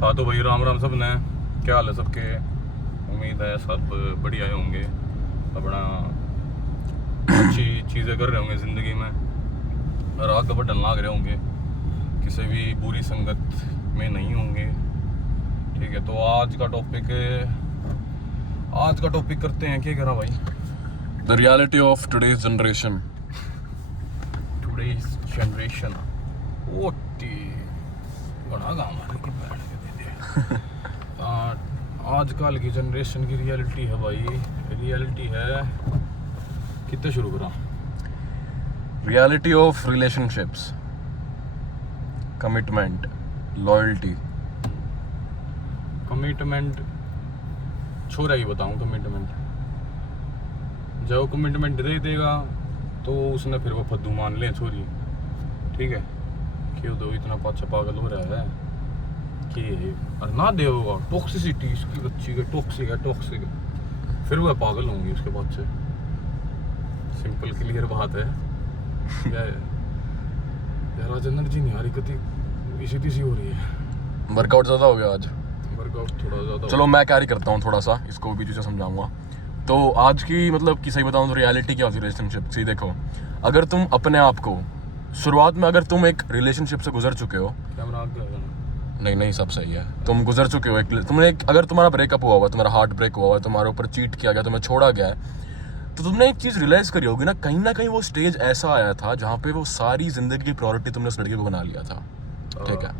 हाँ तो भाई राम राम सब ने, क्या हाल है सबके। उम्मीद है सब बढ़िया होंगे, अपना अच्छी चीज़ें कर रहे होंगे ज़िंदगी में और आगे बढ़ने लाग रहे होंगे, किसी भी बुरी संगत में नहीं होंगे। ठीक है, तो आज का टॉपिक करते हैं क्या करा भाई, The reality of today's generation. Today's generation. OT बड़ा काम है कि बैठ के दे दे। आजकल की जनरेशन की रियलिटी है भाई, रियलिटी है। कितने शुरू करा? Reality of relationships. Commitment. Loyalty. Commitment छोरा ही बताऊं। कमिटमेंट जब कमिटमेंट दे देगा तो उसने फिर वो फद्दू मान ले छोरी। ठीक है, क्यों दो इतना पाछा पागल हो रहा है कि और ना दे होगा। टॉक्सिसिटी इसकी बच्ची के टॉक्सिक है, फिर वह पागल होंगी उसके बाद से। सिंपल क्लियर बात है। यार आज एनर्जी नहीं आ रही, कति इसी तीसी हो रही है। वर्कआउट ज़्यादा हो गया आज। वर्कआउट थोड़ा ज़्यादा। चलो मैं कैरी करता हूँ थोड़ा सा, इसको भी चीज़ें समझाऊंगा। तो आज की मतलब कि सही बताऊँ तो रियलिटी क्या होती है रिलेशनशिप से। देखो, अगर तुम अपने आप को शुरुआत में अगर तुम एक रिलेशनशिप से गुजर चुके हो, कैमरा आगे लगा ना। नहीं सब सही है, तुम गुजर चुके हो अगर तुम्हारा ब्रेकअप हुआ हुआ, तुम्हारा हार्ट ब्रेक हुआ हुआ, तुम्हारे ऊपर चीट किया गया, तुम्हें छोड़ा गया है, तो तुमने एक चीज़ रियलाइज़ करी होगी ना कहीं वो स्टेज ऐसा आया था जहाँ पे वो सारी ज़िंदगी की प्रायोरिटी तुमने उस लड़के को बना लिया था। ठीक है,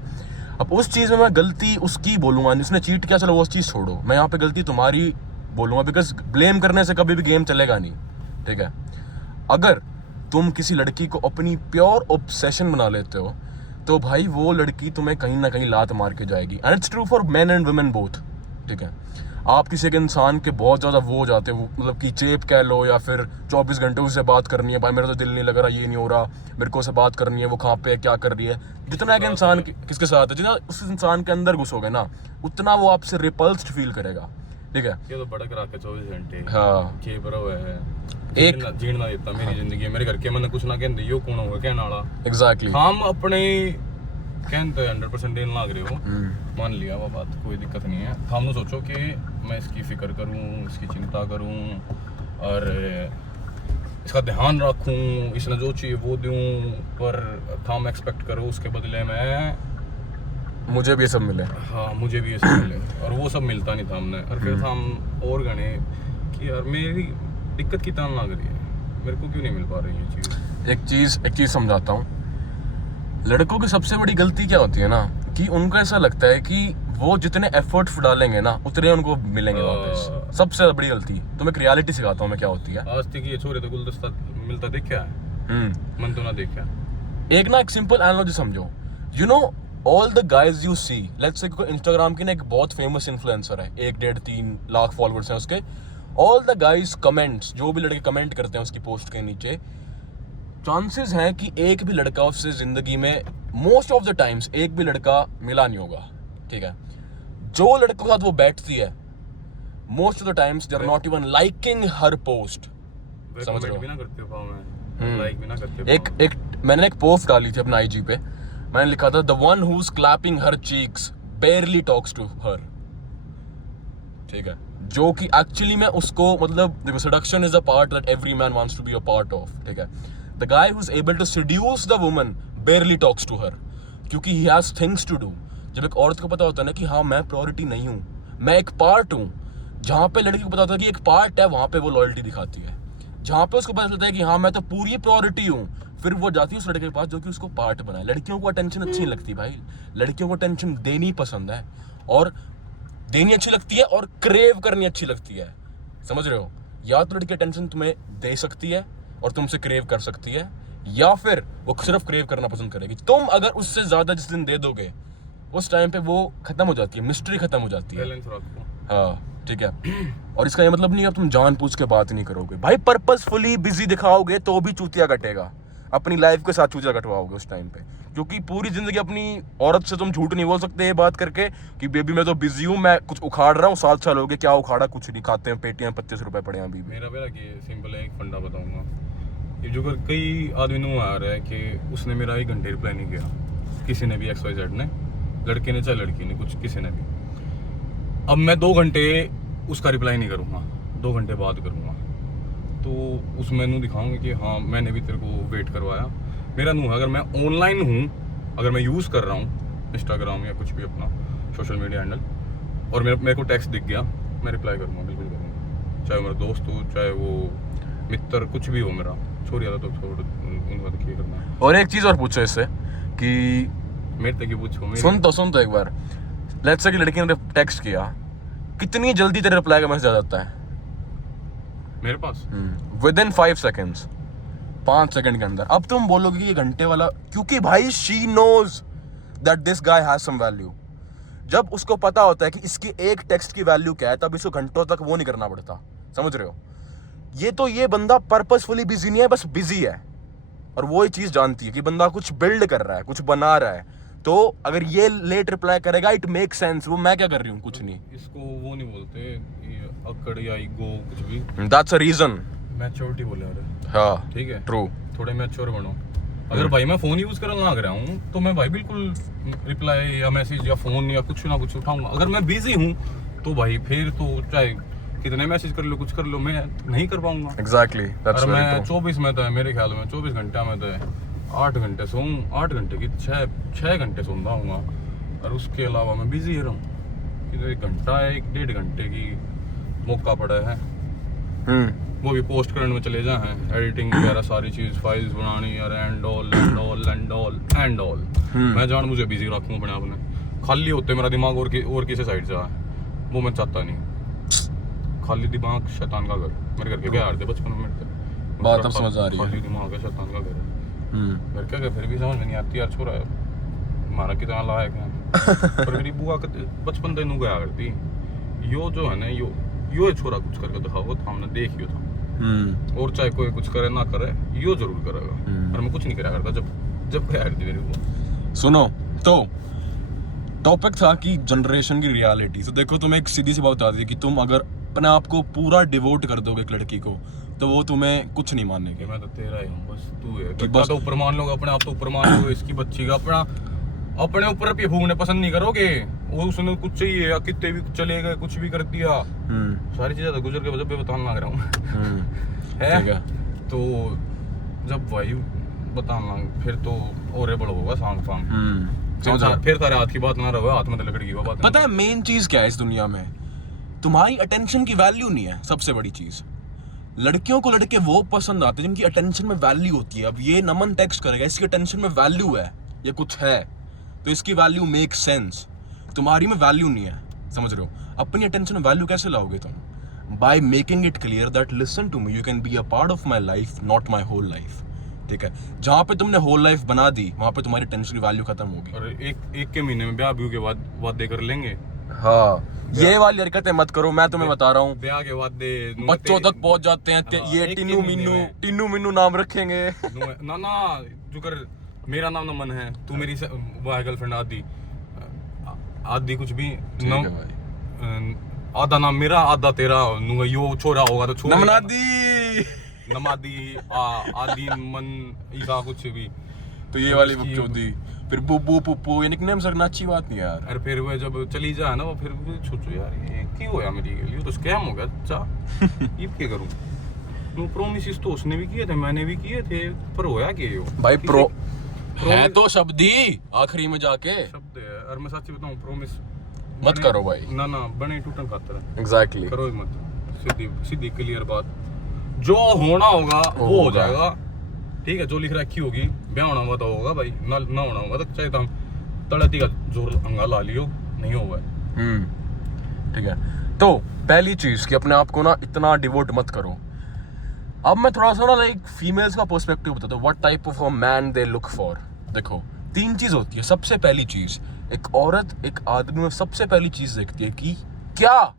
अब उस चीज़ में मैं गलती उसकी बोलूँगा, जिसने चीट किया चलो वो चीज़ छोड़ो, मैं यहाँ पे गलती तुम्हारी बोलूँगा, बिकॉज ब्लेम करने से कभी भी गेम चलेगा नहीं। ठीक है, अगर तुम किसी लड़की को अपनी प्योर ऑब्सेशन बना लेते हो तो भाई वो लड़की तुम्हें कहीं ना कहीं लात मार के जाएगी। And it's true for main and women both. ठीक है, आप किसी एक इंसान के बहुत ज़्यादा वो हो जाते हो, मतलब कि चेप कह लो या फिर 24 घंटे उससे बात करनी है, भाई मेरा तो दिल नहीं लग रहा, ये नहीं हो रहा, मेरे को उससे बात करनी है, वो कहाँ पे है, क्या कर रही है। जितना एक इंसान किसके साथ है, जितना उस इंसान के अंदर घुसोगे ना, उतना वो आपसे रिपल्स्ड फील करेगा। ठीक है, ये तो भड़क रहा के 24 घंटे। हाँ, के बरो है एक जीण ना देता मेरी जिंदगी, मेरे घर के मैंने कुछ ना कहते यो कौन होगा कहने वाला। एग्जैक्टली हम अपने कहते 100% देने लग रहे हो, मान लिया वो बात, कोई दिक्कत नहीं है। हम सोचो कि मैं इसकी फिक्र करूं, इसकी चिंता करूं और इसका ध्यान रखूं, इसने जो चाहिए वो दूं, पर हम एक्सपेक्ट करो उसके बदले में मुझे भी ये सब मिले। हाँ मुझे भी ये सब मिले, और वो सब मिलता नहीं था हमने। और फिर हम और गणे कि यार मेरी दिक्कत की तान लग रही है, मेरे को क्यों नहीं मिल पा रही ये चीज़। एक चीज़ समझाता हूँ। लड़कों की सबसे बड़ी गलती क्या होती है ना, कि उनको ऐसा लगता है कि वो जितने एफर्ट्स डालेंगे ना उतने उनको मिलेंगे वापस। सबसे बड़ी गलती। तुम्हें एक रियलिटी सिखाता हूँ मैं क्या होती है। आज तक ये छोरे तो गुलदस्ता मिलता देखा है, मन तो ना देखा। एक ना एक सिंपल एनालॉजी समझो। You know all the guys you see, let's say Instagram की ना एक बहुत फेमस इन्फ्लुएंसर है, 1-1.5-3 लाख फॉलोअर्स हैं उसके। ऑल द गाइज कमेंट्स, जो भी लड़के कमेंट करते हैं उसकी पोस्ट के नीचे, चांसेस हैं कि एक भी लड़का उससे जिंदगी में मोस्ट ऑफ द टाइम्स एक भी लड़का मिला नहीं होगा। ठीक है, जो लड़कों के साथ वो बैठती है most of the times they are not even liking हर पोस्ट। समझ रहे हो? भी ना करते हो मैं लाइक भी ना करते हो। एक मैंने एक पोस्ट डाली थी अपना आईजी पे, मैंने लिखा था the one who is clapping her cheeks barely talks to her. ठीक है, जो कि एक्चुअली में उसको मतलब देखो, seduction is a part that every man wants to be a part of. ठीक है, the guy who is able to seduce the woman barely talks to her, क्योंकि he has things to do. जब एक औरत को पता होता है ना कि हाँ मैं प्रायोरिटी नहीं हूँ, मैं एक पार्ट हूँ, जहाँ पे लड़की को पता होता है कि एक पार्ट है, वहाँ पे वो लॉयल्टी दिखाती है। जहाँ पे उसको पता चलता है कि हाँ मैं तो पूरी प्रायोरिटी हूँ, फिर वो जाती है उस लड़के के पास जो कि उसको पार्ट बनाए। लड़कियों को अटेंशन अच्छी नहीं लगती भाई, लड़कियों को अटेंशन देनी पसंद है, और देनी अच्छी लगती है और क्रेव करनी अच्छी लगती है। समझ रहे हो? या तो लड़की अटेंशन तुम्हें दे सकती है और तुमसे क्रेव कर सकती है, या फिर वो सिर्फ क्रेव करना पसंद करेगी। तुम अगर उससे ज्यादा जिस दिन दे दोगे उस टाइम पे वो खत्म हो जाती है, मिस्ट्री खत्म हो जाती है। हाँ ठीक है, और इसका ये मतलब नहीं है अब तुम जानबूझ के बात नहीं करोगे भाई, पर्पसफुली बिजी दिखाओगे तो भी चूतिया कटेगा, अपनी लाइफ के साथ चूतिया कटवाओगे उस टाइम पे, क्योंकि पूरी जिंदगी अपनी औरत से तुम झूठ नहीं बोल सकते ये बात करके कि बेबी मैं तो बिजी हूँ, मैं कुछ उखाड़ रहा हूँ। 7 साल हो गए, क्या उखाड़ा? कुछ नहीं, खाते हैं पेटियां 25 रुपए पड़े हैं अभी भी। मेरा कि सिंपल है, एक फंडा बताऊंगा। ये जो कई आदमी नु आ रहा है कि उसने मेरा 1 घंटे रिप्लाई नहीं किया, किसी ने भी XYZ ने, लड़के ने चाहे लड़की ने, कुछ किसी ने भी। अब मैं 2 घंटे उसका रिप्लाई नहीं करूँगा, 2 घंटे बाद करूँगा, तो उसमें नू दिखाऊंगा कि हाँ मैंने भी तेरे को वेट करवाया। मेरा नू अगर मैं ऑनलाइन हूँ, अगर मैं यूज़ कर रहा हूँ इंस्टाग्राम या कुछ भी अपना सोशल मीडिया हैंडल, और मेरे को टेक्स्ट दिख गया, मैं रिप्लाई करूँगा, बिल्कुल करूँगा, चाहे मेरा दोस्त हो, चाहे वो मित्र, कुछ भी हो मेरा। छोड़ यार तो छोड़, उनका तो क्या करना है। और एक चीज़ और पूछो इससे कि मेरे तक ही पूछो, सुन तो एक बार, लेट्स से कि लड़की ने टेक्स्ट किया, कितनी जल्दी तेरे रिप्लाई का मैसेज आ जाता है मेरे पास? विदिन 5 सेकेंड्स, 5 सेकंड के अंदर। अब तुम बोलोगे कि ये घंटे वाला, क्योंकि भाई she knows that this guy has some value. जब उसको पता होता है कि इसकी एक टेक्स्ट की वैल्यू क्या है, तब इसको घंटों तक वो नहीं करना पड़ता, समझ रहे हो। ये बंदा पर्पसफुली बिजी नहीं है, बस बिजी है, और वो ये चीज जानती है कि बंदा कुछ बिल्ड कर रहा है, कुछ बना रहा है। तो अगर ये लेट रिप्लाई करेगा, इट मेक सेंस। वो मैं क्या कर रही हूँ, कुछ नहीं। इसको वो नहीं बोलते ये अकड़ या ईगो, कुछ भी, दैट्स अ रीजन। मैच्योरिटी बोले अरे। हाँ ठीक है, ट्रू। थोड़े मैच्योर बनो। अगर भाई मैं फोन यूज करने लग रहा हूँ तो मैं भाई बिल्कुल रिप्लाई या मैसेज या फोन या कुछ ना कुछ उठाऊंगा। अगर मैं बिजी हूँ तो भाई फिर तो चाहे कितने मैसेज कर लो, कुछ कर लो, मैं नहीं कर पाऊंगा। एग्जैक्टली, दैट्स और वेरी मैं ट्रू। 24 में तो है, मेरे ख्याल में 24 घंटा में तो है 8 घंटे सोऊं, 8 घंटे की 6 घंटे सोता हूँ, और उसके अलावा मैं बिजी ही रहूँ। कि 1 घंटा है, 1-1.5 घंटे की मौका पड़ा है, वो भी पोस्ट करने में चले जाए हैं, एडिटिंग वगैरह सारी चीज, फाइल्स बनानी यार, एंड ऑल। मैं जान मुझे बिजी रखूं अपने आप में। खाली होते मेरा दिमाग और किसी साइड से आए, वो मैं चाहता नहीं। खाली दिमाग शैतान का घर, मेरे घर के क्या यार थे बचपन में मेरे। बात अब समझ आ रही है। खाली दिमाग है, शैतान का घर है। घर क्या फिर भी समझ में नहीं आती यार, छोरा है हमारा कितना लायक है। पर मेरी बुआ बचपन से नू गया करती, यो जो है ना, यो छोरा कुछ करके दिखाओ तो हमने देखियो था। और चाहे कोई कुछ करे ना करे, यो जरूर करेगा। और मैं कुछ नहीं करा करता जब क्या करती मेरी बुआ। सुनो, तो टॉपिक था कि जनरेशन की रियलिटी। तो देखो, तुम्हें एक सीधी सी बात बता दी कि तुम अगर अपने आप को पूरा डिवोट कर दोगे एक लड़की को, तो वो तुम्हें कुछ नहीं मानेगी। मैं तो तेरा ही हूँ, बस तू है कि बस तो ऊपर मान लोगे, अपने आप तो ऊपर मान लोगे। इसकी बच्ची का अपने ऊपर भी फूकने पसंद नहीं करोगे। वो उसने कुछ चाहिए या कितने भी चले गए, कुछ भी कर दिया, सारी चीजें तो गुजर के जब बताने लग रहा हूँ है। तो जब भाई बताना फिर तो और बड़ा होगा सांग फिर तारे हाथ की बात ना रहो, हाथ में लकड़ी की बात। पता है मेन चीज क्या है इस दुनिया में? तुम्हारी अटेंशन की वैल्यू नहीं है सबसे बड़ी चीज। लड़कियों को लड़के वो पसंद आते हैं जिनकी अटेंशन में वैल्यू होती है। अब ये नमन टेक्स्ट करेगा, इसकी अटेंशन में वैल्यू है, ये कुछ है, तो इसकी वैल्यू मेक सेंस। तुम्हारी में वैल्यू नहीं है, समझ रहे हो। अपनी अटेंशन में वैल्यू कैसे लाओगे तुम? By making it clear that listen to me, you can be a part of my life, not my whole life. ठीक है, जहाँ पे तुमने होल लाइफ बना दी, वहां पे तुम्हारी टेंशन की वैल्यू खत्म होगी। और एक के महीने में ब्याह के बाद वादे कर लेंगे। हाँ, ये वाली हरकतें मत करो, मैं तुम्हें बता रहा हूँ। ब्याह के वादे बच्चों तक पहुंच जाते हैं। ये टिन्नू मिन्नू नाम रखेंगे। ना जुकर, मेरा नाम नमन है, तू मेरी वो है गर्लफ्रेंड आदि कुछ भी आधा नाम मेरा आधा तेरा। यो छोरा होगा तो छोरा नमादी आदि मन ईसा कुछ भी। तो ये वाली बकचोदी, फिर बुब्बू पुप्पू, ये निकनेम रखना अच्छी बात नहीं यार। अरे फिर वो जब चली जाए ना, वो फिर सोचो यार ये क्यों होया मेरी, ये तो स्कैम हो गया अच्छा। ये क्या करूं? प्रोमिस तो उसने भी किए थे, मैंने भी किए थे, पर होया क्या भाई? प्रो है तो शब्द ही आखिरी में जाके शब्द है। और मैं सच्ची बताऊं, प्रोमिस मत करो भाई। ना बने टूटन खातर एग्जैक्टली करो मत। सीधी क्लियर बात, जो होना होगा वो हो जाएगा। ठीक है, जो लिख रखी होगी, ब्याह होना होगा तो होगा भाई, ना होना होगा तो चाहे तुम तड़ती का जोर अंगा ला लियो, नहीं होगा। ठीक है, तो पहली चीज कि अपने आप को ना इतना डिवोट मत करो। अब मैं थोड़ा सा ना लाइक फीमेल्स का पर्सपेक्टिव बताता हूँ, what type of a man they look for. देखो, 3 चीज होती है। सबसे पहली चीज, एक औरत एक आदमी में सबसे पहली चीज देखती है कि क्या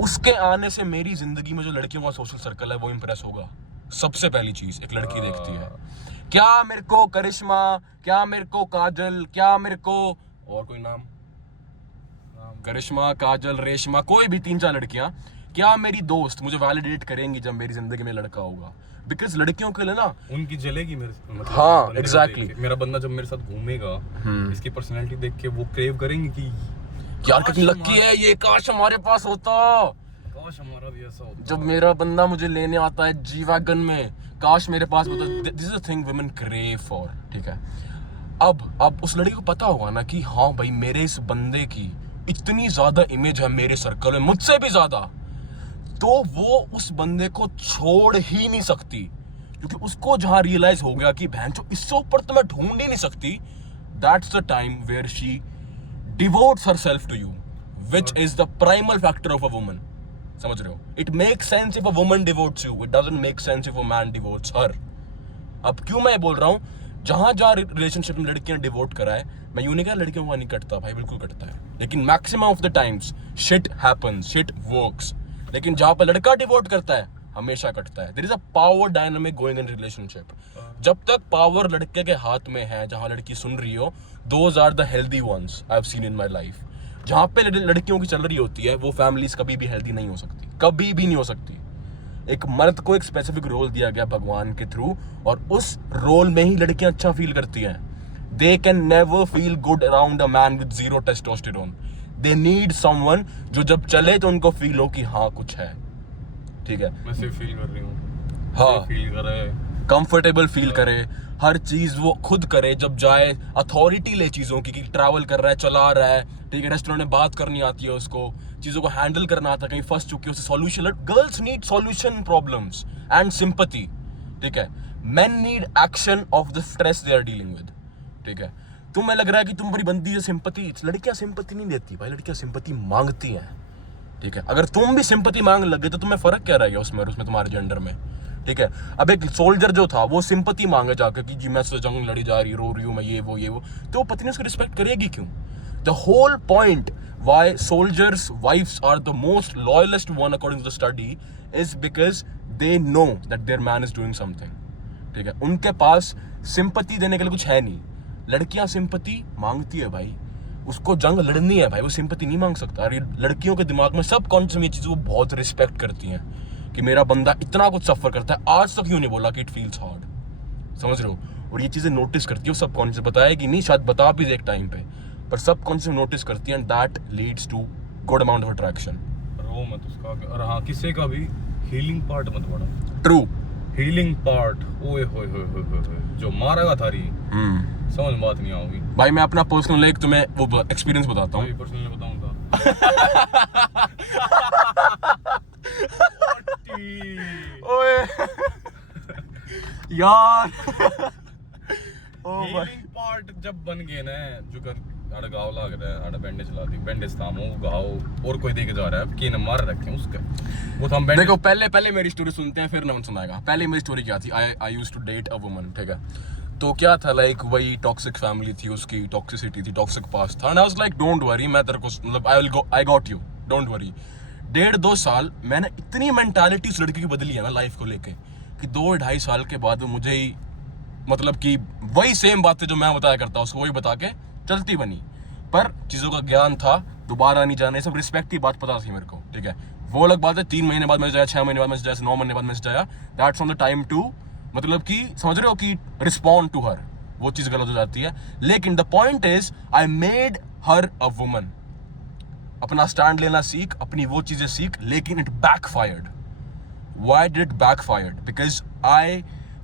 उसके आने से मेरी जिंदगी में जो लड़कियों का सोशल सर्कल है वो इंप्रेस होगा। सबसे पहली चीज एक लड़की देखती है, क्या मेरे को करिश्मा, क्या मेरे को काजल, क्या मेरे को और कोई नाम, करिश्मा, काजल, रेशमा, कोई भी 3-4 लड़कियां, क्या मेरी दोस्त मुझे वैलिडेट करेंगी जब मेरी जिंदगी में लड़का होगा? बिकॉज लड़कियों के लिए ना उनकी जलेगी मेरे मतलब हाँ, बंदे को exactly. देख के। मेरा बंदा जब मेरे साथ घूमेगा, इसकी पर्सनैलिटी देख के वो क्रेव करेंगे कि यार कितनी लकी है ये, काश हमारे पास होता, काश हमारा भी ऐसा होता। जब मेरा बंदा मुझे लेने आता है जी वैगन में, काश मेरे पास होता। This is a thing women crave for, ठीक है। अब उस लड़की को पता होगा ना कि हाँ भाई मेरे इस बंदे की इतनी ज्यादा इमेज है मेरे सर्कल में, मुझसे भी ज्यादा, तो वो उस बंदे को छोड़ ही नहीं सकती, क्योंकि उसको जहां रियलाइज हो गया कि बहन जो इससे ऊपर तो मैं ढूंढ ही नहीं सकती, that's the time where she devotes herself to you, which is the primal factor of a woman. समझ रहे हो? It makes sense if a woman devotes you, it doesn't make sense if a man devotes her. अब क्यों मैं बोल रहा हूं, जहां जहां रिलेशनशिप में लड़कियां डिवोट कराए, मैं यूं नहीं कहा लड़कियों का नहीं कटता, भाई बिल्कुल कटता है, लेकिन maximum of the times shit happens, shit works. लेकिन जहां पर लड़का डिवोट करता है हमेशा कटता है। There is a power dynamic going in relationship. जब तक पावर लड़के के हाथ में है, जहां लड़की सुन रही हो, those are the healthy ones I have seen in my life. जहां पे लड़कियों की चल रही होती है, वो फैमिलीज कभी भी हेल्दी नहीं हो सकती, कभी भी नहीं हो सकती। एक मर्द को एक स्पेसिफिक रोल दिया गया भगवान के थ्रू, और उस रोल में ही लड़कियां अच्छा फील करती हैं। They can never feel good around a man with zero testosterone. They need someone जो जब चले तो उनको फील हो कि हाँ कुछ है, ठीक है। मैं सिर्फ फील कर रही हूँ, हाँ, फील कर रहा है, कंफर्टेबल फील करे, हर चीज वो खुद करे, जब जाए अथॉरिटी ले चीजों की, कि ट्रैवल कर रहा है, चला रहा है, ठीक है, रेस्टोरेंट में बात करनी आती है उसको, चीजों को हैंडल करना आता है, कहीं फंस चुकी है उसे solution. Girls need solution problems and sympathy, ठीक है। Men need action of the stress they are dealing with, ठीक है। तुम्हें लग रहा है कि तुम बड़ी बंदी है सिंपैथी, लड़कियां सिंपैथी नहीं देती भाई, लड़कियां सिंपैथी मांगती हैं, ठीक है। अगर तुम भी सिंपैथी मांग लगे तो तुम्हें फर्क क्या रह गया उसमें तुम्हारे जेंडर में, ठीक है। अब एक सोल्जर जो था वो सिंपैथी मांगे जाकर कि जी मैं जंग लड़ी जा रही, रो रही हूँ मैं, ये वो, तो वो पत्नी उसको रिस्पेक्ट करेगी क्यों? The whole point why soldiers wives are the most loyalest one according to the study is because they know that their man is doing something, ठीक है। उनके पास सिंपैथी देने के लिए कुछ है नहीं। लड़कियां सिंपैथी मांगती है भाई, उसको जंग लड़नी है भाई, वो सिंपैथी नहीं मांग सकता। और ये लड़कियों के दिमाग में सब कॉन्शियस में ये चीज़ वो बहुत रिस्पेक्ट करती हैं कि मेरा बंदा इतना कुछ सफर करता है, आज तक क्यों नहीं बोला कि इट फील्स हार्ड, समझ रहे हो? और ये चीज़ें नोटिस करती है वो, सब कॉन्शियस बताएगी नहीं, शायद बता भी दे एक टाइम पे, पर सब कॉन्शियस नोटिस करती है, and that leads to good amount of attraction. रो मत उसका, और हाँ किसी का भी हीलिंग पार्ट मत बढ़ा। ट्रू हीलिंग पार्ट, ओए होए होए होए होए, जो मारेगा थारी समझ बात नहीं आओगी भाई। मैं अपना पर्सनल एक तुम्हें वो एक्सपीरियंस बताता हूँ, पर्सनली बताऊं था। ओए यार हीलिंग पार्ट जब बन गए ना, जो कर आड़ा घाव लाग रहा है, आड़ा बैंडेज ला दी, बैंडेज था वो घाव और कोई देके जा रहा है, के मार रखे हैं उसके, वो तो हम बैंडेज। देखो पहले मेरी स्टोरी सुनते हैं, फिर नमन सुनाएगा। पहले मेरी स्टोरी क्या थी, I used to date a woman, ठीक है। तो क्या था, लाइक वही टॉक्सिक फैमिली थी उसकी, टॉक्सिसिटी थी, टॉक्सिक पास्ट था, and I was like don't worry, मैं तेरे को मतलब I got you, don't worry. 1.5-2 साल मैंने इतनी मेंटालिटी उस लड़की की बदली है ना लाइफ को लेके, कि 2-2.5 साल के बाद वो मुझे ही मतलब कि वही सेम बातें जो मैं बताया करता उसको वही बता के चलती बनी। पर चीज़ों का ज्ञान था, दोबारा नहीं जाने, सब रिस्पेक्ट की बात पता थी मेरे को, ठीक है। वो अलग बात है 3 महीने बाद मैसेज आया, 6 महीने बाद मैसेज आया, 9 महीने बाद मैसेज आया, that's on the time to मतलब कि समझ रहे हो कि रिस्पॉन्ड टू हर, वो चीज़ गलत हो जाती है। लेकिन the point is I made her a woman. अपना स्टैंड लेना सीख, अपनी वो चीज़ें सीख, लेकिन it backfired. Why did it backfired? Because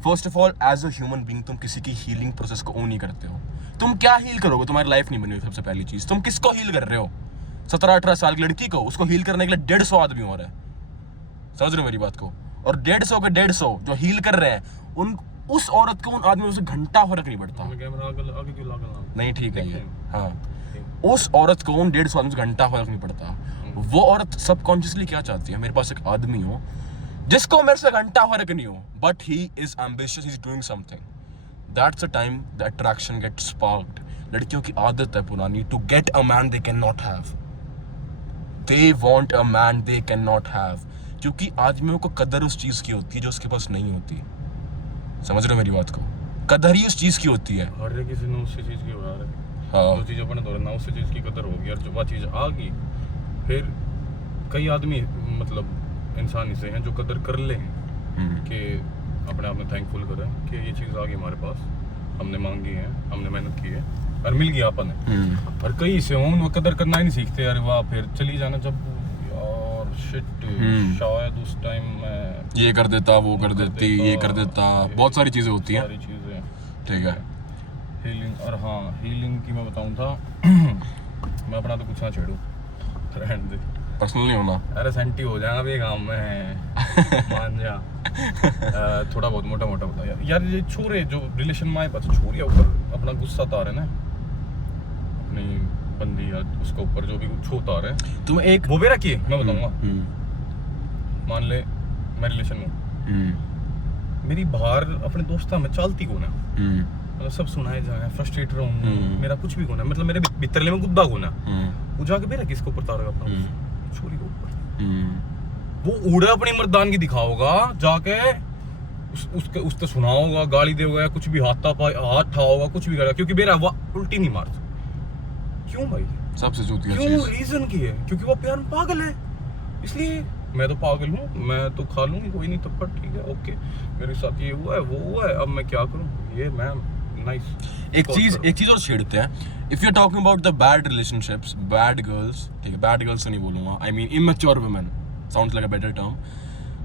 first of all, as a human being, तुम किसी की हीलिंग प्रोसेस को ओन नहीं करते हो। तुम क्या हील करोगे? तुम्हारी लाइफ नहीं बनी हुई। सबसे पहली चीज, तुम किसको हील कर रहे हो? 17-18 साल की लड़की को, उसको हील करने के लिए 150 आदमी हो रहा है, समझ रहे हो मेरी बात को? और 150 के 150 जो हील कर रहे हैं, उस औरत को उन आदमियों से घंटा फर्क नहीं पड़ता। नहीं ठीक है ये, हाँ, उस औरत को उन 150 आदमी से घंटा फर्क नहीं पड़ता। वो औरत सबकॉन्शियसली क्या चाहती है? मेरे पास एक आदमी हो जिसको मेरे से घंटा फर्क नहीं हो, but he is ambitious, he is doing something. That's the time the attraction gets sparked. लड़कियों की आदत है पुरानी, to get a man they can not have, they want a man they can not have, क्योंकि आदमियों को कदर उस चीज की होती है जो उसके पास नहीं होती। समझ रहे हो मेरी बात को? कदर ही उस चीज की होती है। हर किसी ने उसी चीज की हो रहा है, हाँ, जो चीज अपने दौरान उसी चीज की कदर होगी, और जो वो चीज आ गई, फिर कई आदमी मतलब इंसान ऐसे हैं जो कदर कर ले कि अपने आप में थैंकफुल करें कि ये चीज़ आ गई हमारे पास, हमने मांगी है, हमने मेहनत की है और मिल गया अपन है। और कई ऐसे हों वो कदर करना ही नहीं सीखते, अरे वाह फिर चली जाना जब यार शिट शायद उस टाइम मैं ये कर देता, वो कर देती, ये कर देता, बहुत सारी चीज़ें होती हैं, सारी चीज़ें। ठीक है। हीलिंग, और हाँ हीलिंग की मैं बताऊँ था मैं अपना तो कुछ ना छेड़ूँ, रहने दे, पर्सनल नहीं होना। अरे सेंटी हो जाएगा भी काम में मान जा। थोड़ा बहुत मोटा मोटा बता यार, यार ये छोरे जो रिलेशन में आए पास छोरिया ऊपर अपना गुस्सा तार है ना अपनी बंदी या उसके ऊपर जो भी कुछ उतार है, तुम एक वो भी रखिए मैं बताऊंगा। मान ले मैं रिलेशन में, मेरी बाहर अपने दोस्त में चलती कौन है, मतलब सब सुनाए जाए, फ्रस्ट्रेट रहूं, मेरा कुछ भी कौन है, मतलब मेरे भीतरले में गुद्दा कौन है, वो जाके भी रखी इसके ऊपर तारेगा अपना छोरी के ऊपर, वो उड़े अपनी मर्दानगी दिखाओगा जाके उसके उससे सुनाओगा, गाली देगा, कुछ भी हाथ ठाओगा, कुछ भी करेगा, क्योंकि मेरा वो उल्टी नहीं मारता। क्यों भाई, सबसे चूतिया क्यों? चीज रीजन की है क्योंकि वो प्यार में पागल है, इसलिए मैं तो पागल हूँ, मैं तो खा लूंगी कोई नहीं थप्पड़, ठीक है ओके, मेरे साथ ये हुआ है वो हुआ है, अब मैं क्या करूँ, ये मैम नाइस। एक चीज और छेड़ते हैं, if you are talking about the bad relationships, bad girls, ठीक है, बैड गर्ल्स तो नहीं बोलूंगा, I mean immature women, sounds like a better term,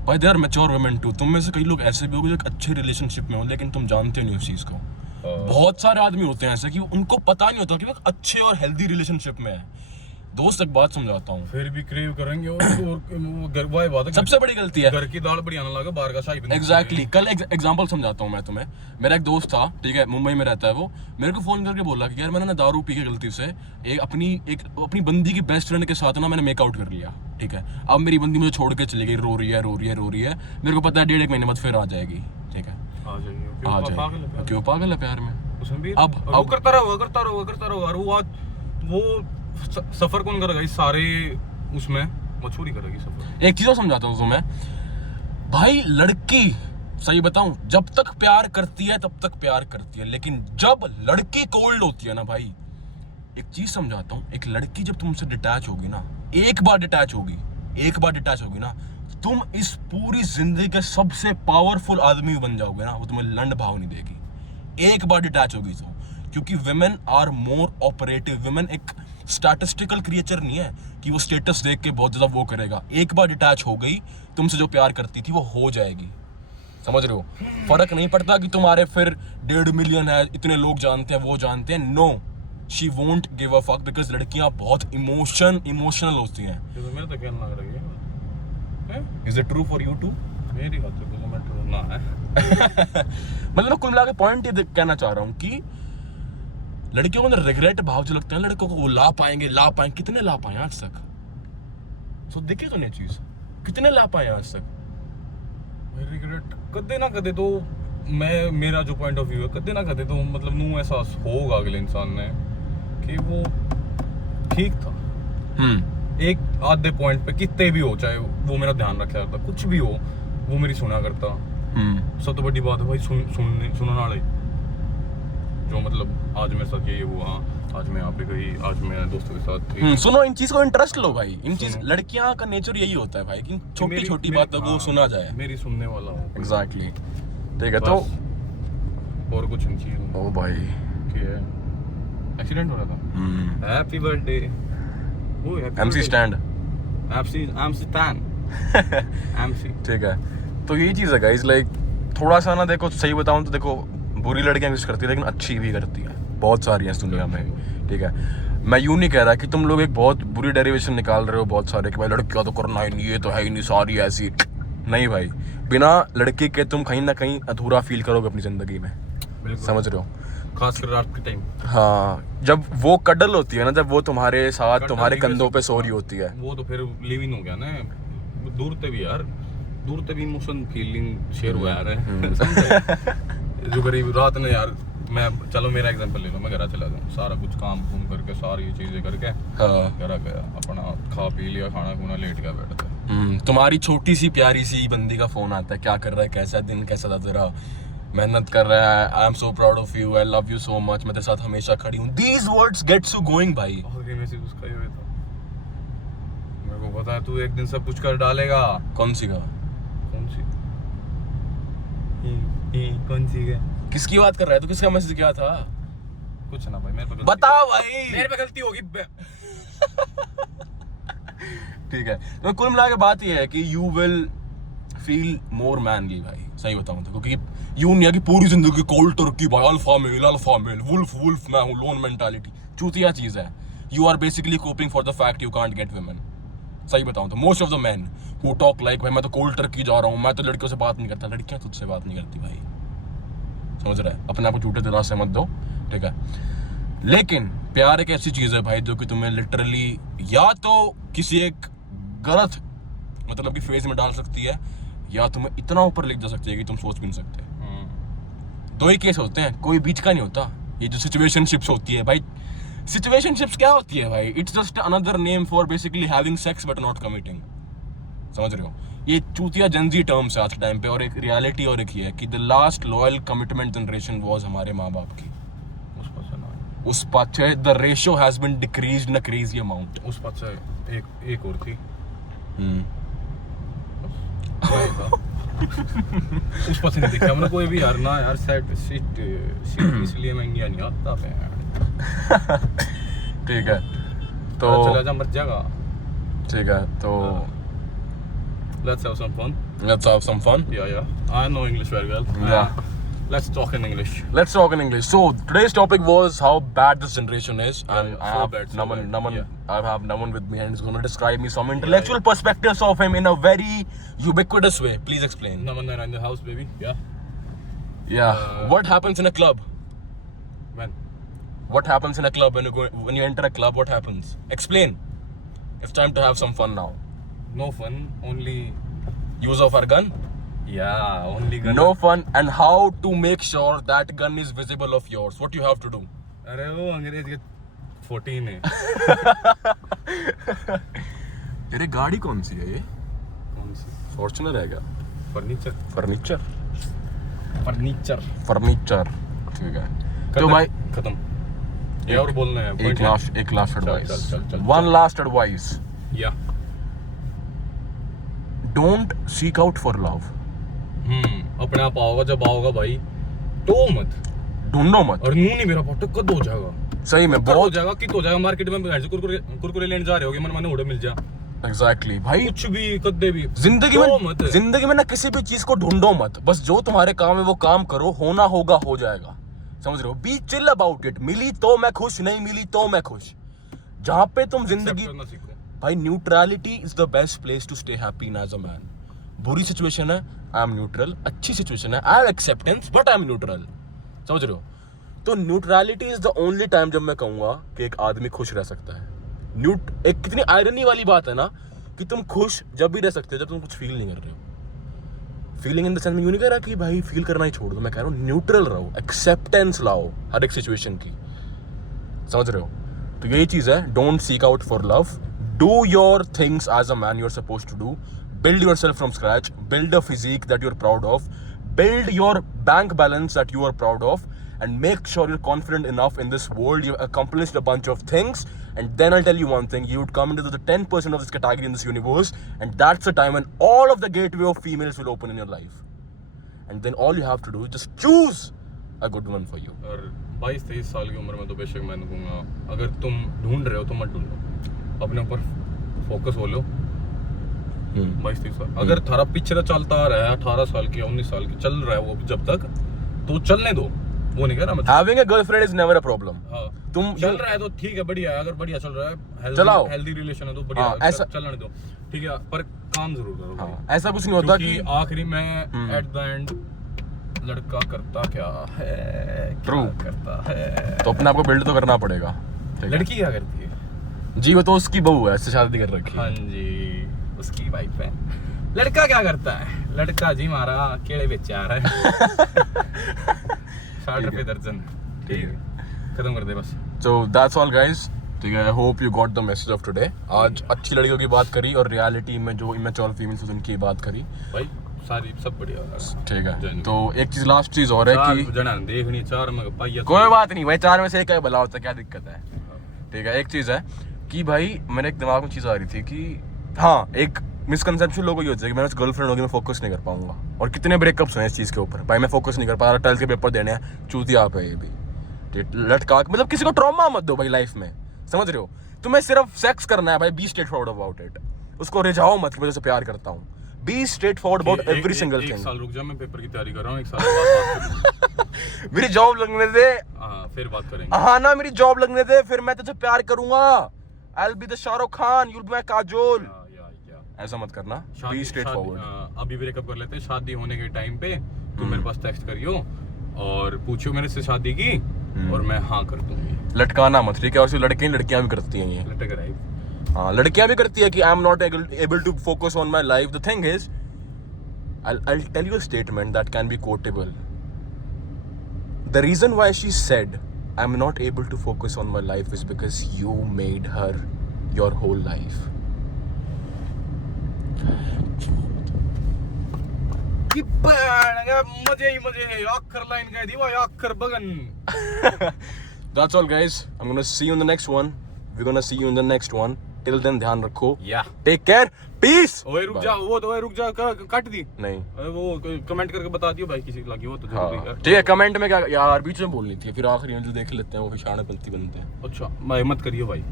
but they are mature women too. तुम में से कई लोग ऐसे भी होंगे जो एक अच्छे रिलेशनशिप में हो लेकिन तुम जानते नहीं उस चीज को। बहुत सारे आदमी होते हैं ऐसे कि उनको पता नहीं होता कि वो एक अच्छे और हेल्दी रिलेशनशिप में है। दोस्त एक बात समझाता हूँ, फिर भी क्रेव करेंगे और घर वाली बात है, सबसे बड़ी गलती है घर की दाल बढ़िया ना लगे बाहर का शाही। एग्जैक्टली कल एग्जांपल समझाता हूँ मैं तुम्हें। मेरा एक दोस्त था, ठीक है, मुंबई में रहता है वो, मेरे को फोन करके बोला कि यार मैंने ना दारू पी के गलती से अपनी बंदी की बेस्ट फ्रेंड के साथ ना मैंने मेकआउट कर लिया, ठीक है। अब मेरी बंदी मुझे छोड़ के चली गई, रो रही है, मेरे को पता है 1.5 महीने बाद फिर आ जाएगी, ठीक है, आ जाएगी, क्यों पागल है प्यार में। अब वो करता रहो और वो सफर कौन करेगा इस सारे उसमें, मछूरी करेगी सफर। एक चीज और समझाता हूँ तुम्हें भाई, लड़की सही बताऊं जब तक प्यार करती है तब तक प्यार करती है, लेकिन जब लड़की कोल्ड होती है ना भाई, एक चीज समझाता हूँ, एक लड़की जब तुमसे डिटैच होगी ना, एक बार डिटैच होगी ना, तुम इस पूरी जिंदगी के सबसे पावरफुल आदमी बन जाओगे ना, वो तुम्हें लंड भाव नहीं देगी, एक बार डिटैच होगी तो। क्योंकि women are more operative, women एक स्टैटिस्टिकल क्रिएचर नहीं है कि वो स्टेटस देख के बहुत ज्यादा वो करेगा। एक बार डिटैच हो गई, तुमसे जो प्यार करती थी वो हो जाएगी, समझ रहे हो। फर्क नहीं पड़ता कि तुम्हारे फिर 1.5 मिलियन है, इतने लोग जानते हैं, वो जानते हैं, no, she won't give a fuck, because लड़कियां बहुत इमोशनल होती हैं। ये तो मेरे तो कहना लग रही है, is it true for you too? मेरी बात तो कुछ मैटर ना है। मतलब कुल मिला के पॉइंट ये कहना चाह रहा हूँ कि लड़कियों को अंदर रिग्रेट भाव जो लगता है, लड़कों को वो ला पाएंगे, कितने ला पाए आज तक? सो देखे तो नहीं चीज, कितने ला पाए आज तक? रिग्रेट कदे ना कदे तो मेरा जो पॉइंट ऑफ व्यू है, कदे ना कदे तो मतलब नू एहसास होगा अगले इंसान ने कि वो ठीक था। एक आधे पॉइंट पे कितने भी हो, चाहे वो मेरा ध्यान रखा करता, कुछ भी हो, वो मेरी सुना करता। सबसे बड़ी बात है भाई सुनने वाले, जो मतलब आज मेरे साथ ये हुआ, आज मैं यहाँ पे गई, आज मैं दोस्तों के साथ सुनो, इन चीज को इंटरेस्ट लो भाई, इन चीज, लड़कियां का नेचर यही होता है भाई कि छोटी छोटी बातों को सुना जाए, मेरी सुनने वाला हो। एग्जैक्टली, ठीक है। तो और कुछ नहीं चीज, ओ भाई क्या एक्सीडेंट हो रहा था, हैप्पी बर्थडे एमसी स्टैंड, ठीक है। तो यही चीज है गाइस, लाइक थोड़ा सा ना, देखो सही बताऊं तो देखो, बुरी लड़कियां एग्जिस्ट करती है लेकिन अच्छी भी करती है, बहुत सारी हैं इस दुनिया में, ठीक है। मैं यूं नहीं कह रहा कि तुम लोग एक बहुत बुरी डेरिवेशन निकाल रहे हो बहुत सारे कि भाई लड़कियां तो करना ही नहीं, ये तो है ही नहीं, सारी ऐसी नहीं भाई। बिना लड़की के तुम कहीं ना कहीं अधूरा फील करोगे अपनी जिंदगी में, समझ रहे हो, खासकर रात के टाइम। हाँ, जब वो कडल होती है ना, जब वो तुम्हारे साथ तुम्हारे कंधों पे सो रही होती है, वो तो फिर लिविंग हो गया ना, दूर से भी यार, दूर से भी इमोशन फीलिंग शेयर हुआ यार। जो गरीब रात ने यार, मैं चलो मेरा एग्जांपल ले लो, मैं घर चला जाऊँ, सारा कुछ काम कुम करके सारी चीजें करके घर गया, अपना खा पी लिया, खाना खुना, लेट गया बेड पे, तुम्हारी छोटी सी प्यारी सी बंदी का फोन आता है, क्या कर रहा है, कैसा दिन, कैसा था तेरा, मेहनत कर रहा है, I am so proud of you, I love you so much, मैं तेरे साथ हमेशा खड़ी हूँ, these words gets you going भाई। मेरे को पता है तू एक दिन सब कुछ कर डालेगा। कौन सी का? कौन सी? कौन सी है? किसकी बात कर रहा है तू? किसका मैसेज किया था? कुछ ना भाई, मेरे पे बता भाई। मेरे पे गलती होगी। ठीक है, तो कुल मिला के बात ये है कि you will feel more manly भाई, सही बताऊं तो, क्योंकि यू नहीं है कि पूरी जिंदगी कोल्ड टर्की भाई, अल्फा मेल वुल्फ मैं हूं, लोन मेंटालिटी चूतिया चीज है। You are basically coping for the fact you can't get women. सही बताऊं तो most of the men who talk like भाई मैं तो कोल्ड टर्की जा रहा हूं, मैं तो लड़कियों से बात नहीं करता, लड़कियां तुझसे बात नहीं करती भाई, समझ रहा है? अपने आप को झूठे दिलासे से मत दो, ठीक है? लेकिन प्यार एक ऐसी चीज है भाई जो कि तुम्हें लिटरली या तो किसी एक गलत मतलब कि फेज में डाल सकती है, या तुम्हें इतना ऊपर लेके जा सकती है कि तुम सोच भी नहीं सकते। दो ही केस होते हैं, कोई बीच का नहीं होता। ये जो सिचुएशनशिप्स होती है भाई, सिचुएशनशिप्स क्या होती है भाई? It's just another name for basically having sex but not committing. समझ रहे हो? ये चूतिया जनजी टर्म्स है आज के टाइम पे, और एक रियलिटी और एक ये है कि the last loyal commitment generation was हमारे माँ बाप की। उस पाछे the ratio has been decreased in a crazy amount. उस पाछे एक और थी। उस पास नहीं देखा हमने कोई भी यार ना यार, सेट सीट इसलिए मैं इंडिया नहीं आता। ठीक है, तो चला जा मर जाएगा। ठीक है, तो let's have some fun. let's have some fun. Yeah, I know English very well. Yeah. Let's talk in English. Let's talk in English. So today's topic was how bad this generation is, and Yeah, I so have bad, so Naman, bad. Naman, Yeah. I have Naman with me, and he's going to describe me some intellectual perspectives of him in a very ubiquitous way. Please explain. Naman in the house, baby. Yeah. Yeah. What happens in a club? Man. What happens in a club when you enter a club? What happens? Explain. It's time to have some fun now. No fun. Only. Use of our gun. Yeah. Only gun. No fun, and how to make sure that gun is visible of yours. What you have to do? अरे वो अंग्रेज के 14 है। ये गाड़ी कौन सी है? ये कौन सी? फॉर्च्यूनर है क्या? फर्नीचर। Furniture furniture. फर्नीचर, ठीक है। तो भाई खत्म। ये और बोलना है। एक लास्ट एडवाइस। चल। One last advice. Yeah. Don't seek out for love. अपने आप आओगा जब आओगा भाई, तो मत ढूंढो मत। और नू नहीं मेरा फोटो कद हो जाएगा। सही में बहुत बहुत हो जाएगा कि तो हो जाएगा मार्केट में कुरकुरे लेने जा रहे होगे, मन माने उड़े मिल जा। एग्जैक्टली भाई, कुछ भी कदे भी जिंदगी में ना किसी भी चीज को ढूंढो मत, बस जो तुम्हारे काम है वो काम करो, होना होगा हो जाएगा। समझ रहे हो? Be chill about it. मिली तो मैं खुश, नहीं मिली तो मैं खुश। जहां पे तुम जिंदगी भाई, neutrality is the best place to stay happy as a man. बुरी सिचुएशन है, आई एम न्यूट्रल। अच्छी सिचुएशन है, I have acceptance but I am neutral. समझ रहे हो? तो neutrality is the only time जब मैं कहूंगा कि एक आदमी खुश रह सकता है। एक कितनी आयरनी वाली बात है ना कि तुम खुश जब भी रह सकते हो जब तुम कुछ फील नहीं कर रहे हो। फीलिंग इन द सेंस में यूं नहीं कह रहा कि भाई फील करना ही छोड़ दो, मैं कह रहा हूँ न्यूट्रल रहो, एक्सेप्टेंस लाओ हर एक सिचुएशन की। समझ रहे हो? तो यही चीज है, don't seek out for love, do your things as a man you are supposed to do, build yourself from scratch, build a physique that you're proud of, build your bank balance that you are proud of, and make sure you're confident enough in this world. You've accomplished a bunch of things, and then I'll tell you one thing, you would come into the 10% of this category in this universe, and that's the time when all of the gateway of females will open in your life. And then all you have to do is just choose a good one for you. और 22-23 साल की उम्र में तो बेशक मैं कहूँगा, अगर तुम ढूंढ रहे हो तो मत ढूंढो, अपने ऊपर फोकस हो लो। 22-23 साल अगर थारा पीछे तो चलता आ रहा है, 18 साल की 19 साल की चल रहा है वो जब तक, तो चलने दो। वो नहीं कह रहा मैं Having a girlfriend is never a problem. हाँ, तुम चल रहा है तो ठीक है, बढ़िया है। अगर बढ़िया चल रहा है, चलाओ। हेल्दी रिलेशन है तो बढ़िया हाँ, ऐसा चलने दो, ठीक है, पर काम जरूर करो। हाँ, ऐसा कुछ नहीं होता कि आखिरी में एट द एंड लड़का करता क्या है, True. करता है, तो अपने आप को बिल्ड तो करना पड़ेगा। ठीक है? लड़की क्या करती है? जी वो तो उसकी बहू है, इससे शादी कर रखी हाँ है। जी, उसकी वाइफ है। लड़का क्या करता है? लड़का जी मारा केड़े बेचे आ रहा है। 60 रुपए दर्जन। ठीक है, खत्म कर दे बस। So that's all guys. ठीक है, I hope you got the message of today. आज अच्छी लड़कियों की बात करी और रियलिटी में जो इमेच्योर फीमेल्स हैं उनकी बात करी भाई सारी सब बढ़िया। ठीक है, तो एक चीज लास्ट चीज और है कि जना देखनी 4 में पाइया। कोई बात नहीं भाई, 4 में से एक भला होता है, क्या दिक्कत है? ठीक है, एक चीज है कि भाई मेरे एक दिमाग में चीज आ रही थी कि हाँ, एक मिसकंसेप्शन लोगों की होती है कि मेरे पास गर्लफ्रेंड होगी मैं फोकस नहीं कर पाऊंगा, और कितने ब्रेकअप्स हुए इस चीज़ के ऊपर, भाई मैं फोकस नहीं कर पा रहा, 12th के पेपर देने हैं, चूतिया पे ये भी लटका के, मतलब किसी को ट्रॉमा मत दो भाई लाइफ में, समझ रहे हो? तुम्हें सिर्फ सेक्स करना है भाई, be straight forward about it, उसको रिझाओ मत कि मैं तुझसे प्यार करता हूँ, be straight forward about every single एक थिंग। साल रुक जा, मैं पेपर की तैयारी कर रहा हूँ, एक साल बाद बात करेंगे। मेरी जॉब लगने दे, हाँ फिर बात करेंगे। हाँ ना, मेरी जॉब लगने दे, फिर मैं तुझसे प्यार करूंगा, I will be the Shahrukh Khan, you will be my Kajol, ऐसा मत करना, बी स्ट्रेट फॉरवर्ड। अभी ब्रेकअप कर लेते हैं, शादी होने के टाइम पे तुम मेरे पास टेक्स्ट करियो और पूछियो मेरे से शादी की, और मैं हाँ कर दूंगी। लटकाना मत, ठीक है? और सिर्फ लड़कियां भी करती हैं ये, लटक रहा है। हाँ लड़कियां भी करती है कि I am not able to focus on my life. The thing is, I'll tell you a statement that can be quotable. The reason why she said I'm not able to focus on my life is because you made her your whole life. मजे ही मजे है, आखिर line कह दी भाई, आखिर बगन। That's all guys, I'm gonna see you in the next one. We're gonna see you in the next one. Till then ध्यान रखो, take care, peace. ओए रुक जा, वो तो रुक जा, काट दी नहीं, वो कमेंट करके बता दियो भाई किसी को लगी हो तो जरूरी है। ठीक है, कमेंट में क्या यार बीच में बोलनी थी, फिर आखिरी में जो देख लेते हैं वो फिर शानपंथी बनते हैं। अच्छा मैं मत करियो भाई।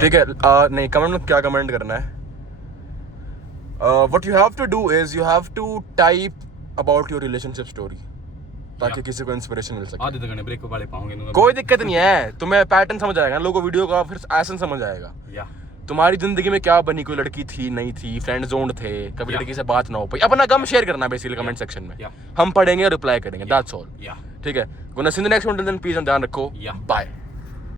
ठीक है, नहीं कमेंट में क्या कमेंट करना है, what you have to do is you have to type about your relationship story, ताकि किसी को इंस्पिरेशन मिल सके। आधे तक ब्रेकअप वाले पाऊंगे, कोई दिक्कत नहीं है, तुम्हें पैटर्न समझ आएगा, लोगों को वीडियो का फिर ऐसा समझ आएगा तुम्हारी जिंदगी में क्या बनी, कोई लड़की थी नहीं थी, फ्रेंड जोन थे, कभी लड़की से बात ना हो पाई, अपना गम शेयर करना बेसिकली कमेंट सेक्शन में, हम पढ़ेंगे और रिप्लाई करेंगे, दैट्स ऑल। ठीक है, gonna see in the next one, till then peace and ध्यान रखो, बाय।